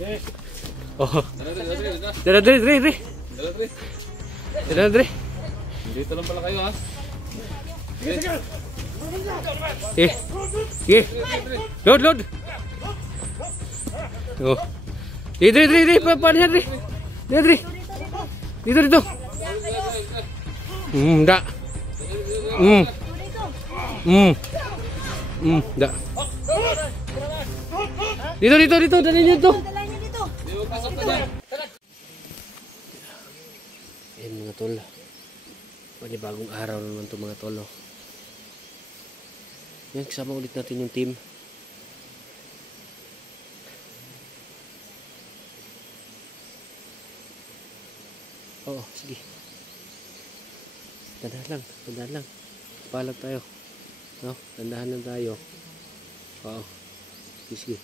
Oh. Dala, Dre. Dito lang pala kayo ha. Sige. Load. Oh. Dre. Paano yan, Dre? Dre. Dito. Da. Da. Dito. Dali niyo dito. Ayan mga tol. Panibagong araw naman ito mga tol. Yan, kasama ulit natin yung team. Oo, sige. Dandahan lang. Palag tayo. No, dandahan lang tayo. Oo. Sige.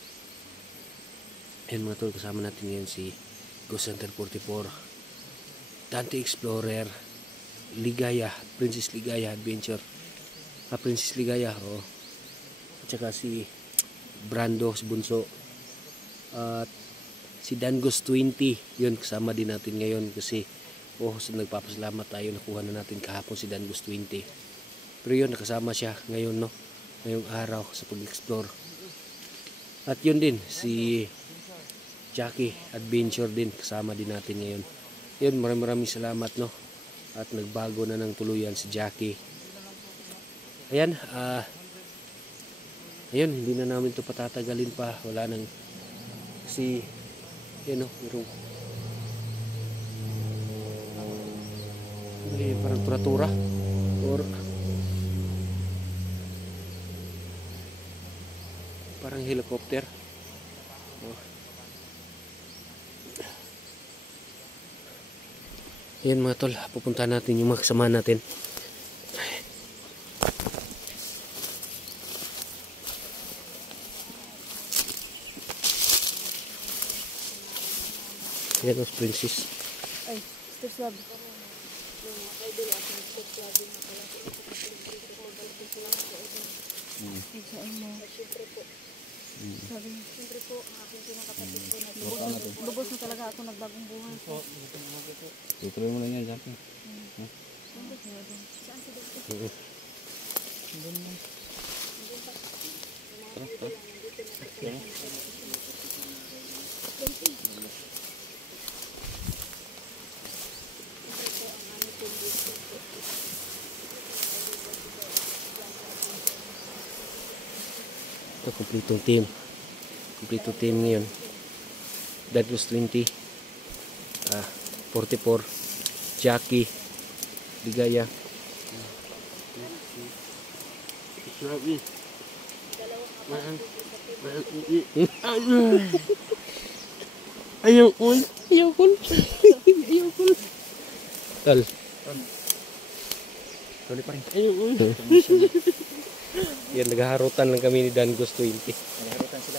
Ayan mga tol, kasama natin ngayon si Ghost Hunter 44, Dante Explorer, Ligaya, Princess Ligaya Adventure. Princess Ligaya, oh. At saka si Brando, si Bunso. At si Dangos 20, yun kasama din natin ngayon kasi nagpapasalamat tayo, nakuha na natin kahapon si Dangos 20. Pero yun, nakasama siya ngayon, no? Ngayong araw sa pag-explore. At yun din, si Jackie Adventure din, kasama din natin ngayon. Yun, maraming salamat, no? At nagbago na ng tuluyan si Jackie. Ayan, ayun, hindi na namin ito patatagalin pa. Wala nang si, yun, no? Parang tura-tura or parang helicopter. Ayan mga tol, pupunta natin yung mga kasama natin. Ayan os Princess. Ay, step slab. Siyempre po, ang aking pinakapatid ko na lubos na talaga ako nagbagong buhay po. Tutuloy mo lang yan, Jackie. Saan si Dr. Ito, kompletong team ngayon. Dangos 20, 44, Jackie Ligaya. Ayaw ko. Tal. Tuloy pa rin. Yan, naghaharutan lang kami ni Dangos 20. Naghaharutan sila.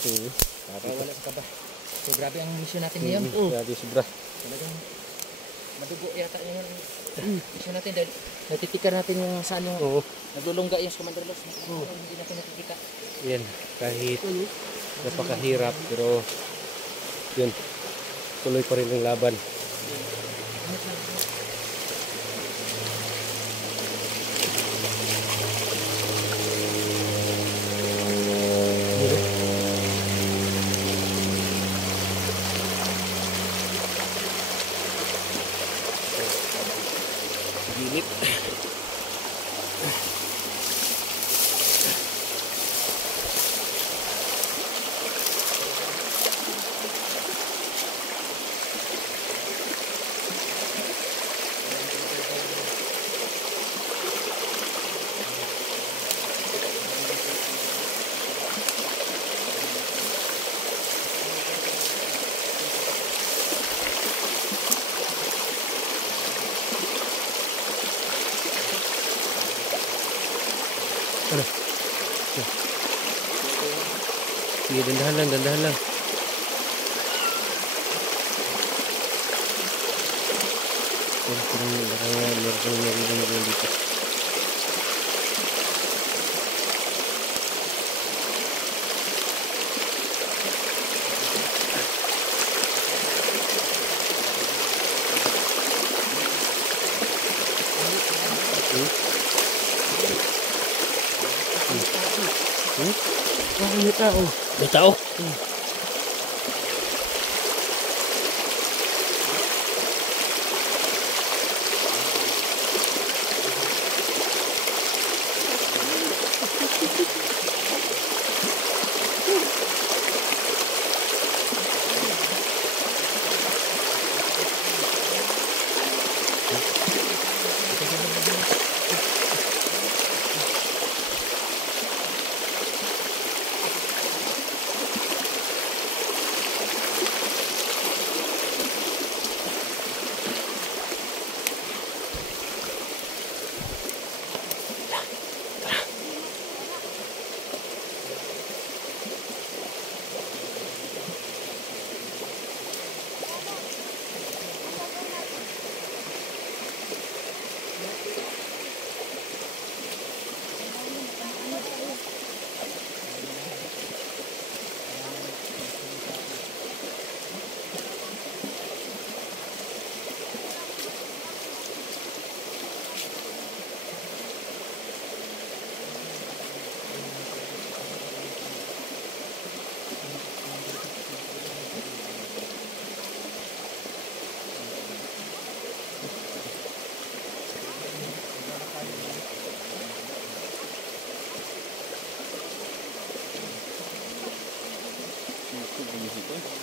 Wala sa kaba. So grabe ang mission natin ngayon. Grabe sobra. Talagang madugo yata yung mission natin dahil natitika natin yung saan yung naglulungga yung Commander Los. Hindi natin natitika. Yan, kahit napakahirap pero yun, tuloy pa rin ang laban. Gilip. Ano? Sige, dandahan lang. Meron dito. tao. May tao.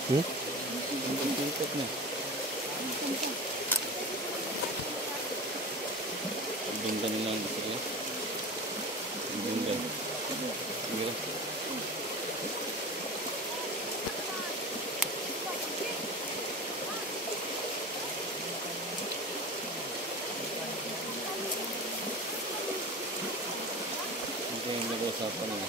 Hmm? Benda nila ang gusto nila. Benda. Sige. Ito yung nag-usapan nila.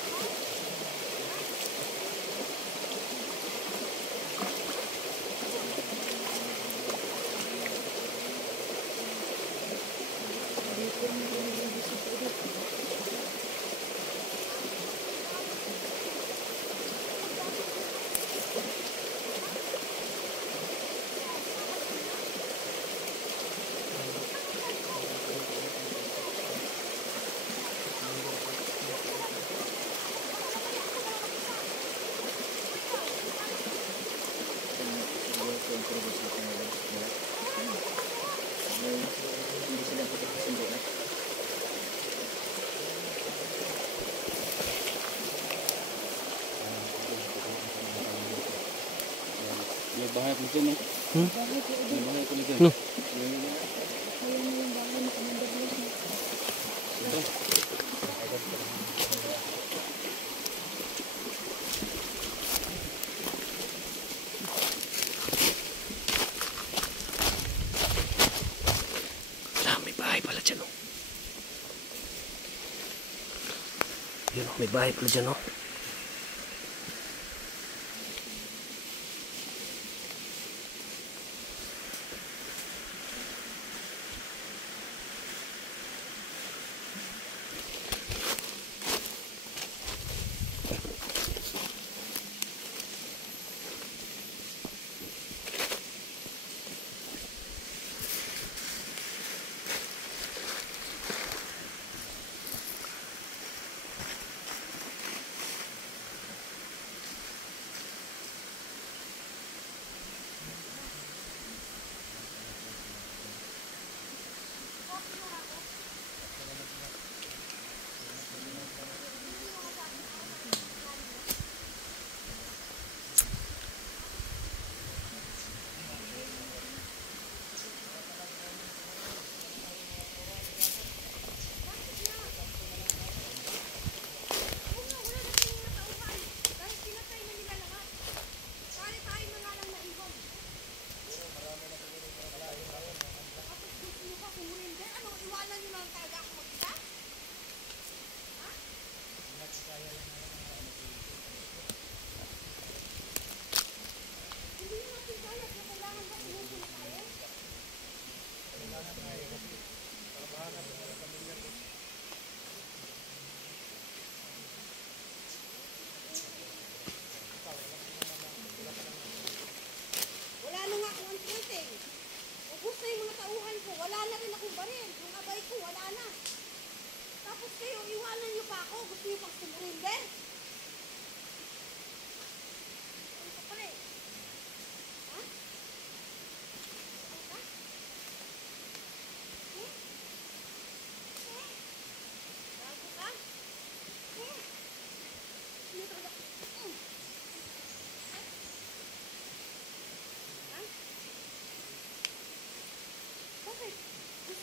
May bahay po dyan, no? Hmm? May bahay po dyan. No. Ayan na yung bahay ni Commander Los na. Ito. May bahay pala dyan, oh. Yun, oh, may bahay pala dyan, oh.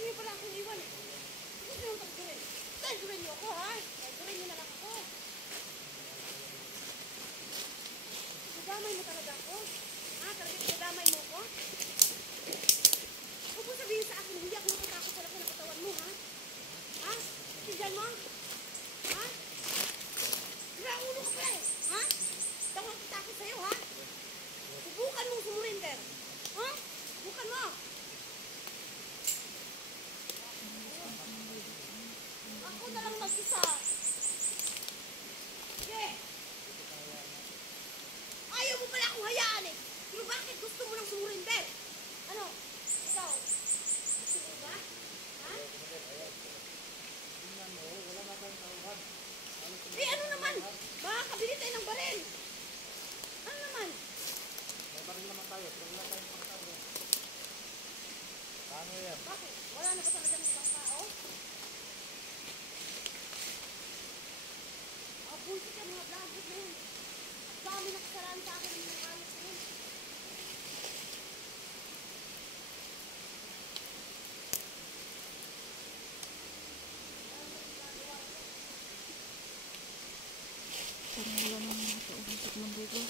niyo pala akong iwan eh. Gusto niyo tagdurin. Tagdurin niyo ako ha. Tagdurin niyo na lang ako. Nadamay mo talaga ako. Ha? Talaga nadamay mo ako? Huwag mo sabihin sa akin, hindi ako natatakot sa laki ng katawan mo ha? Ha? Tignan mo? Ha? Raulo ka pa eh. Ha? Hindi ako natatakot sa'yo ha? Subukan mong sumurinder. Ha? Subukan mo. Ako na lang mag-isa. Sige. Ayaw mo pala akong hayaan eh. Pero bakit gusto mo lang sumurinder? Ano? Ikaw? Gusto mo ba? Ha? Eh ano naman? Makakabili tayo ng baril. Ano naman? May baril naman tayo. Wala tayong pangtao. Paano yan? Bakit? Wala na ba talaga ng ibang tao? Bullshit yung mga vloggers na yun. At dami nakasaraan sa akin ng alas na yun. Parang wala nang nakauusap ng buko.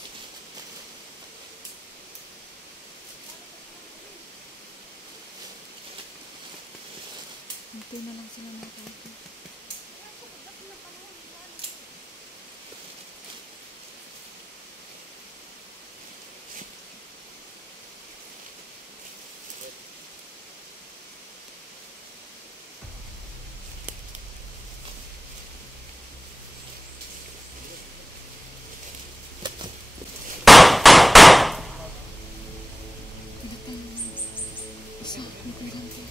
Hintay na lang sila nakauusap. Isa, nagkulang ko.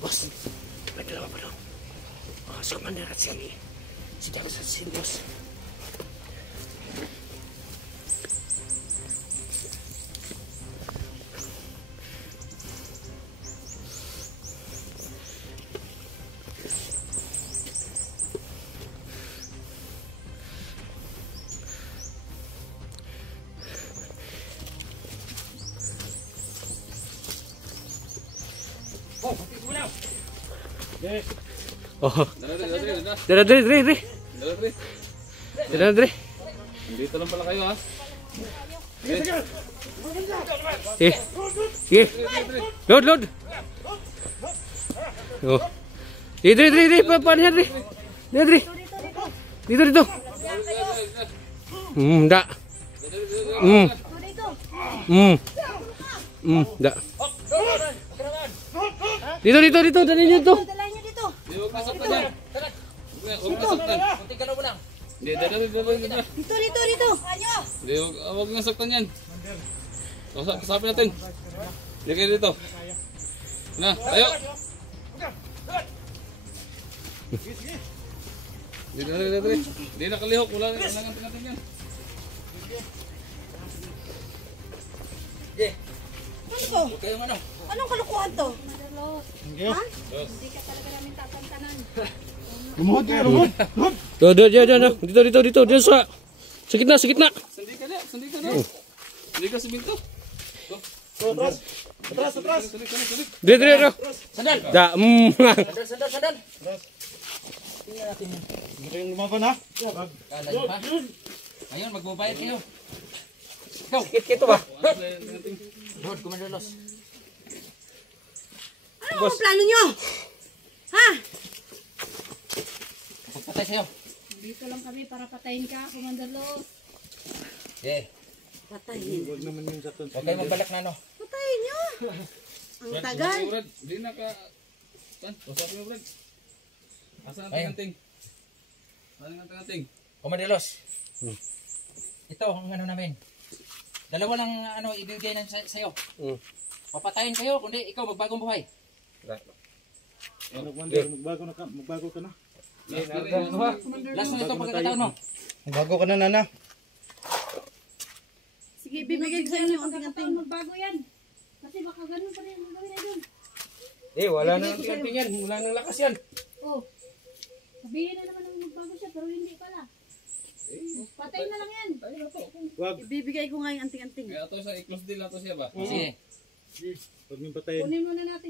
Boss, may dalawa pa doon. Si Commander at si James at si Boss. Oh, dara. Dito lang pala kayo ha. Sige. Load. Oh. Dre. Paano yan, Dre? Dre. Dito. Da. Da. Dito. Dali nyo dito. Dalahin niyo dito. Huwag masaktan yan. Huwag masaktan. Kunting galaw mo lang. Hindi, dito. Dito. Ayo. Hindi, huwag masaktan yan. Kasapin natin. Hindi kayo dito. Na, tayo. Dito. Hindi nakalihok. Wala nga natin yan. Ano to? Huwag kayong ano. Anong kalukuhan to? Ha? Hindi ka talaga namin tatantanan. Dito. Diyan sa gitna. Sandi ka na. Sandi ka sa binto. Atras. Dre. Sandal. Da. Sandal. Tingnan natin yun. Ito yung lumaban ha? Kala nyo pa. Ayun, magbabayad kayo. Ikaw. Kito ba? Lord, Commander Los. Ano ang plano nyo? Ha? Pagpatay sa'yo. Dito lang kami para patayin ka, Commander Los. Okay. Patayin. Huwag naman yung saton. Huwag kayong magbalak na ano. Patayin nyo. Ang tagal. Hindi na ka... Usapin mo, Brad. Asan ang tinganting? Commander Los. Ito ang ano namin. Dalawa lang ano ibibigay ng sa'yo. Mm. Papatayin kayo, kundi ikaw magbagong buhay. Magbago ka na. Last na ito pagkakataon mo. Magbago ka na, Nana. Sige, bibigay ko sa inyo ang anting-anting. Magbago yan. Kasi baka ganun pa rin ang gawin na yun. Wala nang anting-anting yan. Wala nang lakas yan. Oh. Sabihin na naman ang magbago siya, pero hindi pala. Patay na lang yan. Wag. Ibibigay ko nga yung anting-anting. Kaya ito sa i-close deal na to siya ba? Sige. Pag may patayin. Kunin muna natin.